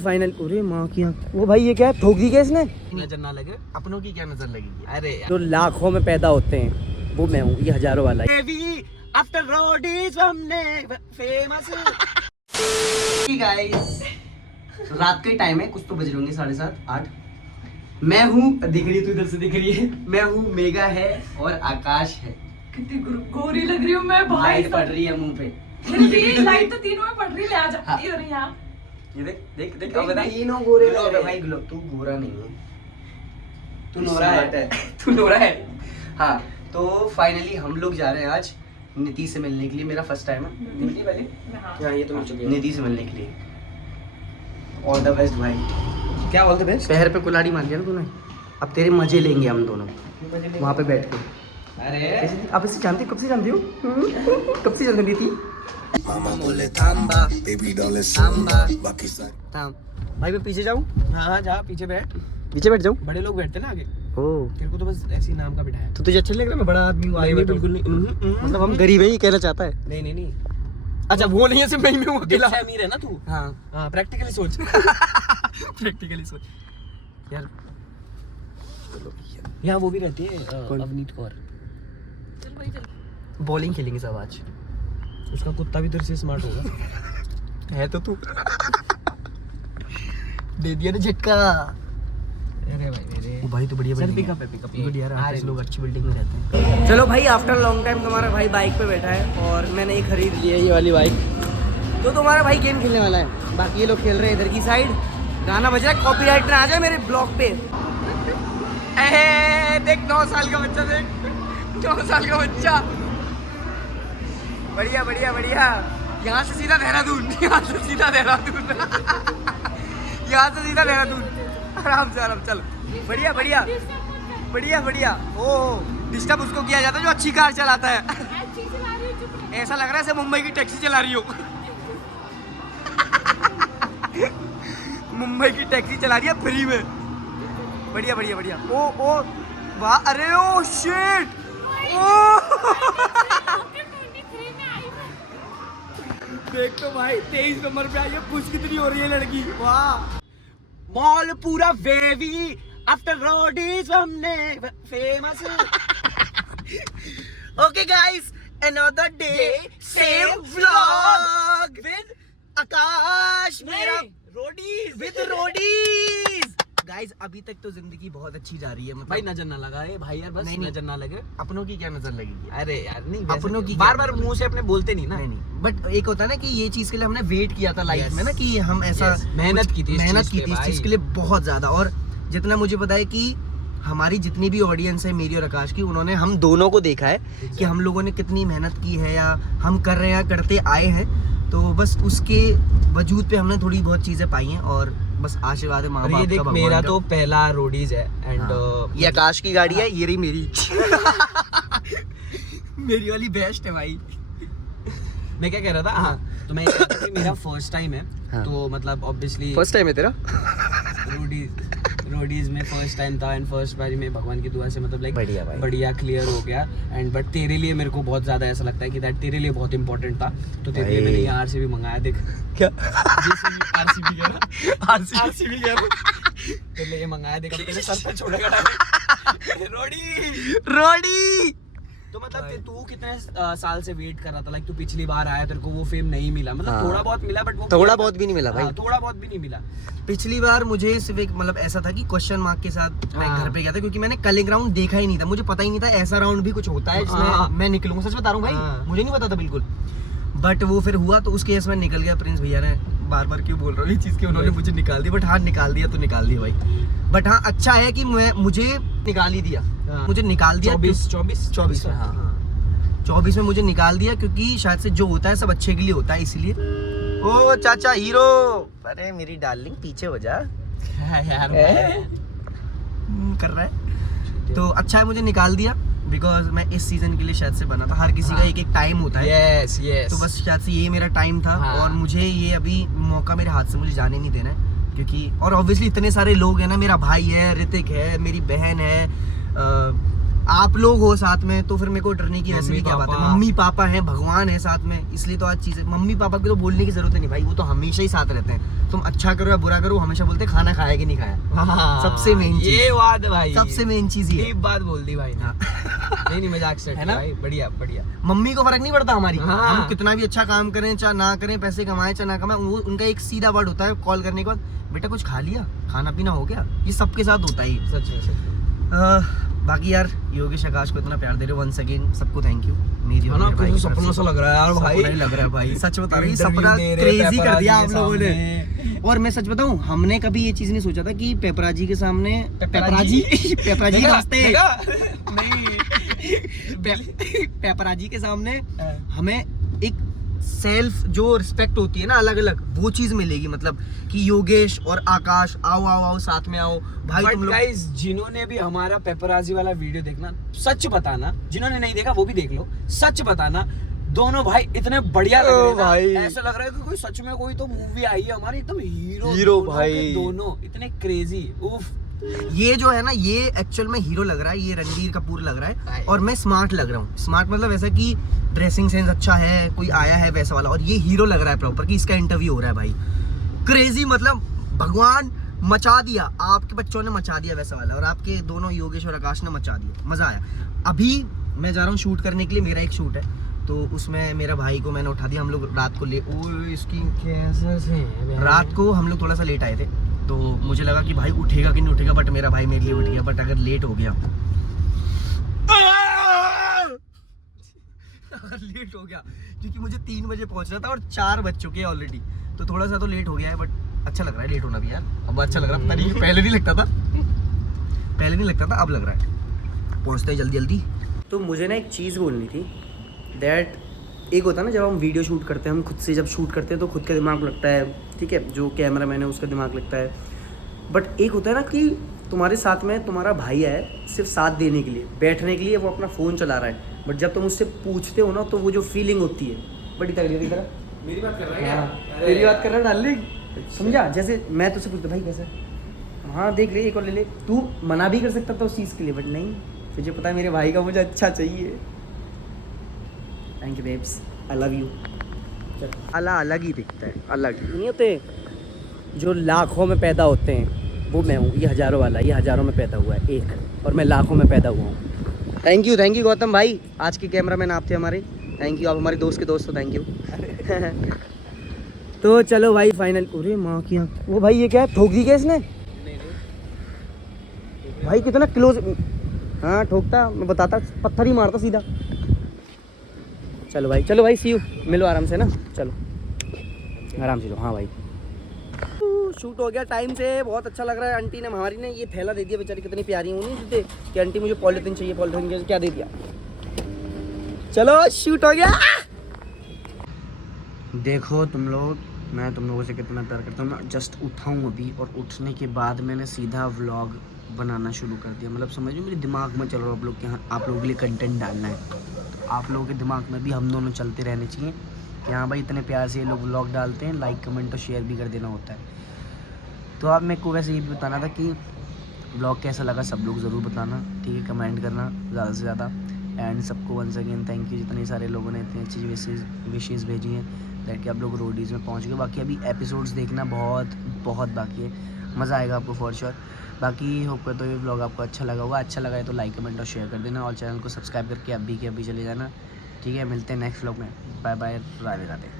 Final. अरे माँ की आँख, वो भाई ये क्या है, ठोक दी क्या इसने? नजर ना लगे, अपनों की क्या नजर लगेगी। अरे जो लाखों में पैदा होते हैं वो मैं हूँ, ये हजारों वाला है। आफ्टर रोडीज हमने फेमस। गाइस रात का टाइम है, कुछ तो बज रहे होंगे 7:30 8। मैं हूँ, दिख रही है तू, इधर से दिख रही है। मैं हूँ, मेगा है और आकाश है। कितनी गोरी लग रही हूँ मैं भाई। लाइट पड़ रही है मुंह पे। लाइट तो तीनों में पड़ रही है, ले आ जा। और यहाँ ये देख देख देख, अब बता। तीनों गोरे लग रहे भाई। ग्लो तू गोरा नहीं है, तू नोरा है। तू नोरा है। हाँ तो फाइनली हम लोग जा रहे हैं आज नीति से मिलने के लिए। मेरा फर्स्ट टाइम है नीति वाली। हाँ ये तो मिल चुकी है नीति से मिलने के लिए। ऑल द बेस्ट भाई। क्या बोलते बेस्ट? पैर पे कुल्हाड़ी मार दिया ना तूने, अब तेरे मजे लेंगे हम दोनों वहाँ पे बैठ के। अरे आप इसे जानती, कब से जानती हो? कब से जानती नीति? मामा बोले थांबा, बेबी डॉले सांबा, बाकी सारे हाँ भाई मैं पीछे जाऊँ? हाँ जा पीछे बैठ। पीछे बैठ जाऊँ? बड़े लोग बैठते ना आगे। ओह तेरे को तो बस ऐसी नाम का बिठाया। तो तुझे अच्छा लग रहा है? मैं बड़ा आदमी हूँ, नहीं, आगे बिल्कुल नहीं। मतलब हम गरीब है, ये कहना चाहता है। नहीं नहीं नहीं, अच्छा वो नहीं है, सिर्फ मैं ही हूँ अकेला। अमीर है ना तू। हाँ हाँ प्रैक्टिकली सोच। प्रैक्टिकली सोच यार। यहाँ वो भी रहती है अवनीत कौर। चल भाई चल। बॉलिंग खेलेंगे सब आज। उसका कुत्ता भी तेरे से स्मार्ट होगा। है तो तू। दे दिया ना झटका। अरे भाई मेरे वो भाई तो बढ़िया सर बिल्डिंग पिकअप है, पिकअप है। गुड यार, आ आर्टिस्ट रहे लोग अच्छी बिल्डिंग में रहते हैं। चलो भाई आफ्टर लॉन्ग टाइम तुम्हारा भाई बाइक पे बैठा है और मैंने ये खरीद लिया है, ये वाली बाइक। तो तुम्हारा भाई गेम खेलने वाला है, बाकी ये लोग खेल रहे हैं इधर की साइड। गाना बज रहा है, कॉपीराइट ना आ जाए मेरे ब्लॉग पे। देख 9 साल का बच्चा, देख 9 साल का बच्चा। बढ़िया बढ़िया बढ़िया। यहाँ से सीधा देहरादून, यहाँ से सीधा देहरादून। यहाँ से सीधा देहरादून। आराम से आराम, चल बढ़िया बढ़िया बढ़िया बढ़िया। ओ डिस्टर्ब उसको किया जाता है जो अच्छी कार चलाता है। ऐसा लग रहा है जैसे मुंबई की टैक्सी चला रही हो। मुंबई की टैक्सी चला रही है फ्री में। बढ़िया बढ़िया बढ़िया। ओ वाह, अरे ओ शिट। देख तो भाई 23 नंबर पे आई है, खुश कितनी हो रही है लड़की। वाह, मॉल पूरा वेवी, आफ्टर रोडीज हमने famous. Okay guys, another day same vlog with Akash, मेरा रोडीज विद रोडीज। गाइस अभी तक तो जिंदगी बहुत अच्छी जा रही है, मतलब भाई नजर ना लगा रे भाई यार, बस नहीं, नजर ना लगे। अपनों की क्या नजर लगेगी। अरे यार नहीं, अपनों की बार क्या बार नजर मुंह से अपने बोलते नहीं ना। नहीं बट एक होता है ना कि ये चीज के लिए हमने वेट किया था लाइफ Yes. में ना, कि हम ऐसा Yes. मेहनत की थी इस मेहनत चीज की पे थी इस भाई। चीज के लिए बहुत ज्यादा। और जितना मुझे पता है कि हमारी जितनी भी ऑडियंस है मेरी और आकाश की, उन्होंने हम दोनों को देखा है कि हम लोगों ने कितनी मेहनत की है या हम कर रहे हैं, करते आए हैं। तो बस उसके वजूद पे हमने थोड़ी बहुत चीजें पाई हैं और बस आशीर्वाद है माँ और बाप ये का, देख भगवान मेरा का। तो पहला रोडीज है एंड हाँ। ये आकाश की गाड़ी है, ये रही मेरी। मेरी वाली बेस्ट है भाई। मैं क्या कह रहा था, हाँ तो मैं कह रहा था कि मेरा फर्स्ट टाइम है। हाँ। तो मतलब ऑब्वियसली फर्स्ट टाइम है तेरा? रोडीज में फर्स्ट टाइम था एंड फर्स्ट बारी में भगवान की दुआ से मतलब लाइक बढ़िया भाई। बढ़िया क्लियर हो गया। एंड बट तेरे लिए मेरे को बहुत ज्यादा ऐसा लगता है कि दैट तेरे लिए बहुत इंपॉर्टेंट था, तो तेरे लिए भाई। मैंने यहाँ आरसीबी मंगाया। देख क्या? आरसीबी कह रहा, आरसीबी कह रहा, तेरे लिए ये मंगाया। देख अब तेरे सर पे छोड़ेगा डायरेक्ट। रोडी। तो मतलब तू कितने साल से वेट कर रहा था, लाइक तू पिछली बार आया, तेरे को वो फेम नहीं मिला, मतलब हाँ। थोड़ा बहुत मिला बट वो थोड़ा बहुत भी नहीं मिला भाई। थोड़ा बहुत भी नहीं मिला। पिछली बार मुझे सिर्फ एक मतलब ऐसा था कि क्वेश्चन मार्क के साथ मैं हाँ। घर पे गया था, क्योंकि मैंने कलिंग राउंड देखा ही नहीं था। मुझे पता ही नहीं था ऐसा राउंड भी कुछ होता है हाँ। जिसमें मैं निकलूंगा। सच बता रहा हूँ हाँ। भाई, मुझे नहीं पता था बिल्कुल। बट वो फिर हुआ तो उस केस में निकल गया। प्रिंस भैया ने बार बार क्यों बोल रहा हूँ ये चीज़ की, उन्होंने मुझे निकाल दी। बट हाँ निकाल दिया तो निकाल दिया भाई। बट हाँ अच्छा है कि मुझे निकाल ही दिया। हाँ। मुझे निकाल दिया 24 में। हाँ 24 में मुझे निकाल दिया, क्योंकि शायद से जो होता है सब अच्छे के लिए होता है, इसीलिए। ओ चाचा हीरो, अरे मेरी डार्लिंग पीछे हो जा। यार कर रहा है तो अच्छा है मुझे निकाल दिया, बिकॉज मैं इस सीजन के लिए शायद से बना था। हर किसी का एक एक टाइम होता है। Yes yes. तो बस शायद से ये मेरा टाइम था। हाँ। और मुझे ये अभी मौका मेरे हाथ से मुझे जाने नहीं देना है, क्योंकि और ऑब्वियसली इतने सारे लोग हैं ना। मेरा भाई है, ऋतिक है, मेरी बहन है, आप लोग हो साथ में तो फिर मेरे को डरने की वैसे मम्मी भी क्या बात है। पापा। मम्मी पापा हैं, भगवान है साथ में, इसलिए तो आज चीजें, मम्मी पापा की तो बोलने की जरूरत नहीं भाई, वो तो हमेशा ही साथ रहते हैं। तुम अच्छा करो या बुरा करो, हमेशा बोलते हैं खाना खाया कि नहीं खाया। हाँ, सबसे main चीज। ये बात भाई, सबसे मेन चीज ये डीप बात बोल दी भाई ने। हाँ। नहीं मजाक से है ना? भाई, बढ़िया बढ़िया। मम्मी को फर्क नहीं पड़ता हमारी, हाँ। हम कितना भी अच्छा काम करें चाहे ना करें, पैसे कमाएं चाहे ना कमाएं, उनका एक सीधा वर्ड होता है कॉल करने के बाद, बेटा कुछ खा लिया, खाना पीना हो गया। ये सबके साथ होता ही। सच में। बाकी यार योगेश आकाश को इतना प्यार दे रहे हो, वंस अगेन सबको थैंक यू। मेरी और है ना, मेरे भाई की तरफ सपना से। सा लग रहा है यार भाई। सपना ही लग रहा है भाई, सच बता रही, इंटरव्यू सपना दे रहे क्रेजी कर दिया आप पेपराजी लोगों के ने। सामने। और मैं सच बताऊं, हमने कभी ये चीज नहीं सोचा था कि पेपराजी के सामने पेपराजी? पेपराजी देखा? रास्ते देखा? नहीं। पेपराजी के सामने हमें एक सेल्फ जो रिस्पेक्ट होती है ना अलग अलग, वो चीज मिलेगी। मतलब कि योगेश और आकाश आओ आओ आओ साथ में आओ भाई। बट तुम लोग गाइस, जिन्होंने भी हमारा पेपराजी वाला वीडियो देखना, सच बताना, जिन्होंने नहीं देखा वो भी देख लो, सच बताना, दोनों भाई इतने बढ़िया लग रहे हैं ना, भाई। ऐसा लग रहा है कि कोई सच में कोई तो मूवी आई है हमारी, एकदम हीरो हीरो दोनों भाई। के दोनों इतने क्रेजी। उफ। ये जो है ना, ये एक्चुअल में हीरो लग रहा है, ये रणबीर कपूर लग रहा है, और मैं स्मार्ट लग रहा हूँ। स्मार्ट मतलब ऐसा कि ड्रेसिंग सेंस अच्छा है, कोई आया है वैसा वाला, और ये हीरो लग रहा है प्रॉपर कि इसका इंटरव्यू हो रहा है भाई। क्रेजी मतलब भगवान मचा दिया, आपके बच्चों ने मचा दिया वैसा वाला, और आपके दोनों योगेश और आकाश ने मचा दिया, मजा आया। अभी मैं जा रहा हूँ शूट करने के लिए, मेरा एक शूट है, तो उसमें मेरा भाई को मैंने उठा दिया। हम लोग रात को इसकी रात को हम लोग थोड़ा सा लेट आए थे, तो मुझे लगा कि भाई उठेगा कि नहीं उठेगा, बट मेरा भाई मेरे लिए उठ गया। बट अगर लेट हो गया लेट हो गया क्योंकि मुझे 3 बजे पहुंचना था और 4 बज चुके हैं ऑलरेडी, तो थोड़ा सा तो लेट हो गया है, बट अच्छा लग रहा है लेट होना भी यार। अब अच्छा लग रहा है, पता नहीं पहले नहीं लगता था, पहले नहीं लगता था, अब लग रहा है। पहुंचते हैं जल्दी जल्दी। तो मुझे ना एक चीज़ बोलनी थी, दैट एक होता है ना जब हम वीडियो शूट करते हैं, हम खुद से जब शूट करते हैं तो खुद का दिमाग लगता है, ठीक है, जो कैमरा मैन है उसका दिमाग लगता है। बट एक होता है ना कि तुम्हारे साथ में तुम्हारा भाई है सिर्फ साथ देने के लिए, बैठने के लिए वो अपना फ़ोन चला रहा है, बट जब तुम उससे पूछते हो ना तो वो जो फीलिंग होती है बड़ी तगड़ी की तरह। मेरी बात कर रहा है मेरी बात कर रहा है डार्लिंग, समझा? जैसे मैं तुझसे पूछता भाई कैसे, हाँ देख ले एक और ले ले, तू मना भी कर सकता था उस चीज़ के लिए, बट नहीं, तुझे पता है मेरे भाई का मुझे अच्छा चाहिए। Thank you babes, I love you. अला अलग ही दिखता है, अलग नहीं होते, जो लाखों में पैदा होते हैं वो मैं हूँ, ये हज़ारों वाला, ये हज़ारों में पैदा हुआ है एक, और मैं लाखों में पैदा हुआ हूँ। थैंक यू गौतम भाई, आज के कैमरामैन आप थे हमारे, थैंक यू। आप हमारे दोस्त के दोस्त हो, थैंक यू। तो चलो भाई फाइनल, अरे माँ की आँख, वो भाई ये क्या है, ठोक दी क्या इसने? भाई कितना क्लोज, हाँ ठोकता, मैं बताता, पत्थर ही मारता सीधा। चलो भाई सी यू, मिलो आराम से ना, चलो आराम से लो। हाँ भाई शूट हो गया टाइम से, बहुत अच्छा लग रहा है। आंटी ने, हमारी ने ये थैला दे दिया, बेचारी कितनी प्यारी है, नहीं देते कि आंटी मुझे पॉलिथीन चाहिए, पॉलिथीन क्या दे दिया। चलो शूट हो गया। देखो तुम लोग, मैं तुम लोगों से कितना प्यार करता हूँ। मैं जस्ट उठाऊँ अभी, और उठने के बाद मैंने सीधा व्लॉग बनाना शुरू कर दिया। मतलब समझो मेरे दिमाग में चल रहा है आप लोग के, हाँ आप लोगों के लिए कंटेंट डालना है, तो आप लोगों के दिमाग में भी हम दोनों चलते रहने चाहिए कि हाँ भाई इतने प्यार से ये लोग व्लॉग डालते हैं, लाइक कमेंट और शेयर भी कर देना होता है। तो आप मेरे को वैसे ये भी बताना था कि ब्लॉग कैसा लगा, सब लोग ज़रूर बताना, ठीक है, कमेंट करना ज़्यादा से ज़्यादा। एंड सबको वंस अगेन थैंक यू, जितने सारे लोगों ने इतनी अच्छी विशेज़ भेजी हैं, दैट कि आप लोग रोडीज़ में पहुंच गए। बाकी अभी एपिसोड्स देखना बहुत बाकी है, मज़ा आएगा आपको फॉर श्योर। बाकी होप करते हुए ब्लॉग आपको अच्छा लगा होगा, अच्छा लगा है तो लाइक कमेंट और शेयर कर देना, और चैनल को सब्सक्राइब करके अभी के अभी चले जाना, ठीक है। मिलते हैं नेक्स्ट व्लॉग में, बाय बाय, राधे राधे।